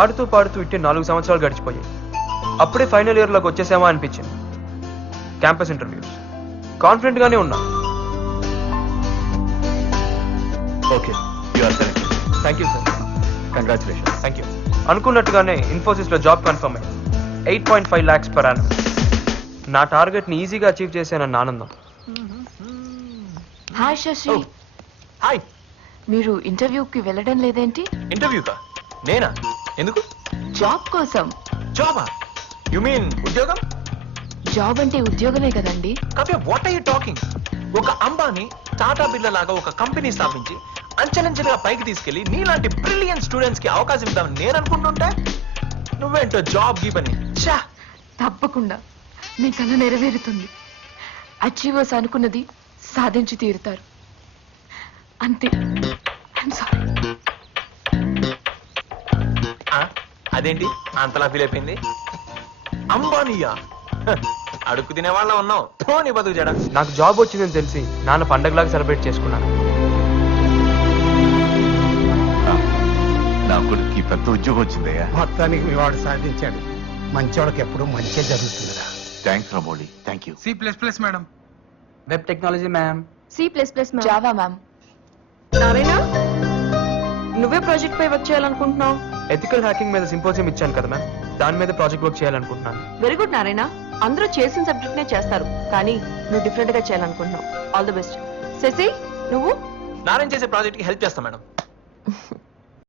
ఆడుతూ పాడుతూ ఇట్టే 4 సంవత్సరాలు గడిచిపోయాయి. అప్పుడే ఫైనల్ ఇయర్లోకి వచ్చేసామా అనిపించింది. క్యాంపస్ ఇంటర్వ్యూస్ కాన్ఫిడెంట్గానే ఉన్నా. Okay, you are selected. Thank you sir. Congratulation. Thank you. అనుకున్నట్టుగానే ఇన్ఫోసిస్లో జాబ్ కన్ఫర్మ్ అయింది. 8.5 lakhs per annum. నా టార్గెట్ని ఈజీగా అచీవ్ చేశానన్న ఆనందం. Hi Shashi, hi. మీరు ఇంటర్వ్యూకి వెళ్ళడం లేదేంటి? ఇంటర్వ్యూకా? నేనా? ఎందుకు? జాబ్ కోసం. జాబా? యు మీన్ ఉద్యోగం? జాబ్ అంటే ఉద్యోగమే కదండి. Kavya, what are you talking? ఒక అంబానీ టాటా బిర్లా లాగా ఒక కంపెనీ స్థాపించి అంచెలంచెలుగా పైకి తీసుకెళ్లి నీలాంటి బ్రిలియన్ స్టూడెంట్స్ కి అవకాశం ఇద్దామని నేను అనుకుంటుంటే నువ్వేంటో జాబ్ గీపని. ఛా! తప్పకుండా మీ కళ నెరవేరుతుంది. అచీవర్స్ అనుకున్నది సాధించి తీరుతారు. అంతే. I'm sorry. అదేంటి అంతలా ఫీల్ అయిపోయింది? అంబానీయా? అడుక్కు తినే వాళ్ళ ఉన్నావు. పోనీ బతుకు జడ. నాకు జాబ్ వచ్చిందని తెలిసి నాన్న పండగలాగా సెలబ్రేట్ చేసుకున్నాను. నా కొడుకు పెద్ద ఉద్యోగం వచ్చిందయ్యా. మొత్తానికి మీ వాడు సాధించాడు. మంచోళ్ళకి ఎప్పుడు మంచిగా జరుగుతుందిరా. Thanks Ramoli. Thank you. C++ madam. Web technology ma'am. C++ Java ma'am. Narayana, నువ్వే ప్రాజెక్ట్ పై వర్క్ చేయాలనుకుంటున్నావు. ఎథికల్ హ్యాకింగ్ మీద సింపోజియం ఇచ్చాను కదా మ్యామ్, దాని మీద ప్రాజెక్ట్ వర్క్ చేయాలనుకుంటున్నాను. Very good Narayana. అందరూ చేసిన సబ్జెక్ట్ నే చేస్తారు, కానీ నువ్వు డిఫరెంట్ గా చేయాలనుకుంటున్నావు. All the best. శశి, నువ్వు? నారాయణ చేసే ప్రాజెక్ట్ కి హెల్ప్ చేస్తా మేడం.